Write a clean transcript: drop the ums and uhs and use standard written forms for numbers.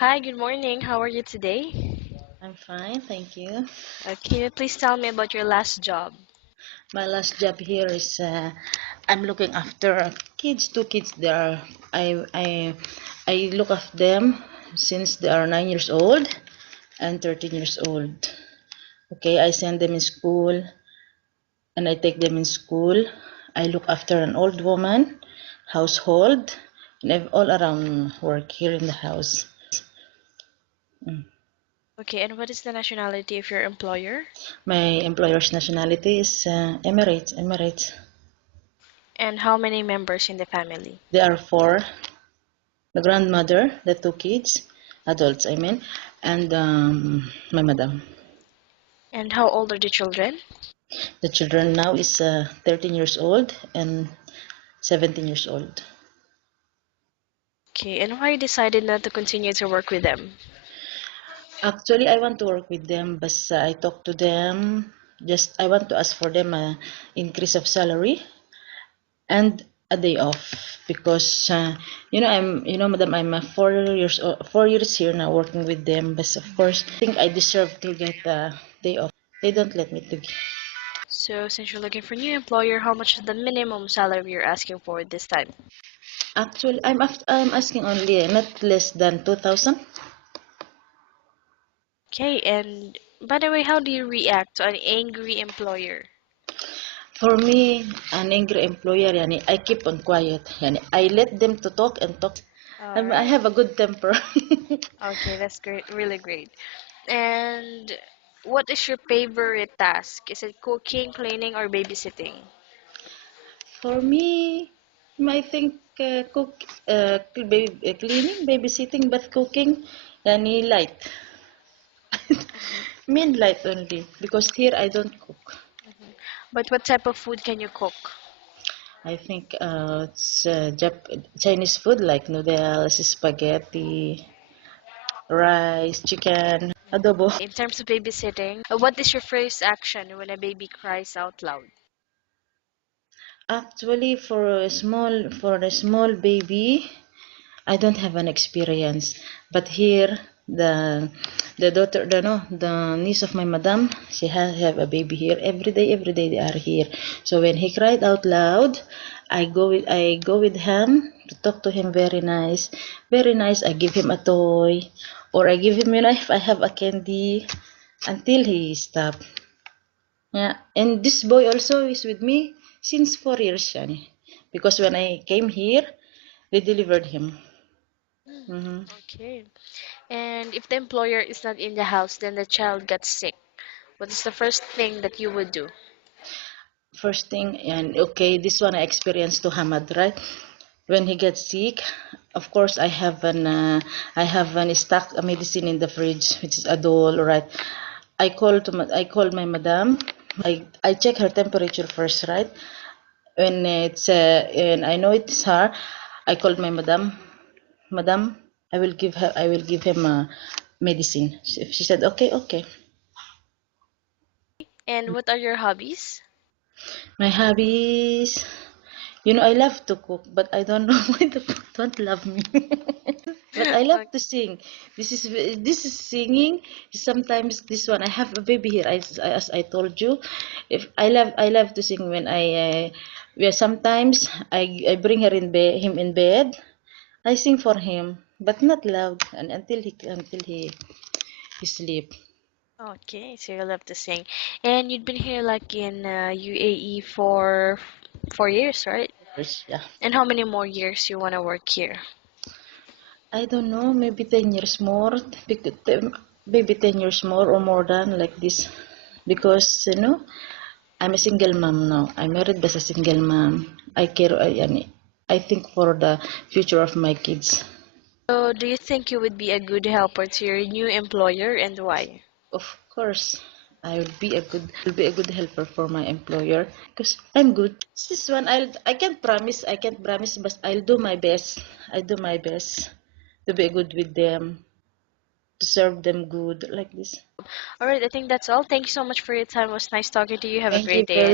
Hi, good morning. How are you today? I'm fine, thank you. Can you please tell me about your last job? My last job here is I'm looking after kids, two kids. I look after them since they are 9 years old and 13 years old. Okay, I send them in school and I take them in school. I look after an old woman, household, and all around work here in the house. Mm. Okay, and what is the nationality of your employer? My employer's nationality is Emirates. Emirates. And how many members in the family? There are four: the grandmother, the two kids, adults, I mean, and my madam. And how old are the children? The children now is 13 years old and 17 years old. Okay, and why you decided not to continue to work with them? Actually, I want to work with them, but I talk to them. Just I want to ask for them a increase of salary and a day off because madam, I'm 4 years 4 years here now working with them, but of course, I think I deserve to get a day off. They don't let me to. So, since you're looking for a new employer, how much is the minimum salary you're asking for this time? Actually, I'm asking only not less than 2,000. Okay, and by the way, how do you react to an angry employer? For me, an angry employer, yani, I keep on quiet. Yani, I let them to talk and talk. I Alright. have a good temper. Okay, that's great, really great. And what is your favorite task? Is it cooking, cleaning, or babysitting? For me, I think cleaning, babysitting, but cooking, yani light. Mhm, Mean light only because here I don't cook. mhm. But what type of food can you cook? I think it's Chinese food like noodles, spaghetti, rice, chicken, adobo. In terms of babysitting, what is your first action when a baby cries out loud? Actually, for a small baby, I don't have an experience. But here, the daughter, the no, the niece of my madam, she has have a baby here. Every day they are here. So when he cried out loud, I go with him to talk to him very nice, very nice. I give him a toy, or I give him, if I have a candy, until he stop. Yeah, and this boy also is with me since 4 years, yani. Because when I came here, they delivered him. Hmm. Okay. And if the employer is not in the house, then the child gets sick. What is the first thing that you would do? First thing, and okay, this one I experienced to Hamad, right? When he gets sick, of course I have an stock medicine in the fridge, which is Adol, right? I called my madam. I check her temperature first, right? When it's and I know it's her, I called my madam. Madam, I will give him medicine. She said, okay, okay. And what are your hobbies? My hobbies, I love to cook, but I don't know why the people don't love me. But I love to sing. This is singing. Sometimes this one, I have a baby here. As I told you, if I love to sing when sometimes I bring him in bed. I sing for him, but not loud, and until he sleep. Okay, so you love to sing. And you'd been here like in UAE for 4 years, right? Yeah. And how many more years you want to work here? I don't know, maybe 10 years more, maybe 10 years more or more than like this. Because, I'm a single mom now. I'm married as a single mom. I think for the future of my kids. So, do you think you would be a good helper to your new employer and why? Of course, I will be a good helper for my employer because I'm good. This one I can't promise, but I'll do my best. I do my best to be good with them, to serve them good like this. All right, I think that's all. Thank you so much for your time. It was nice talking to you. Have a Thank you great day. very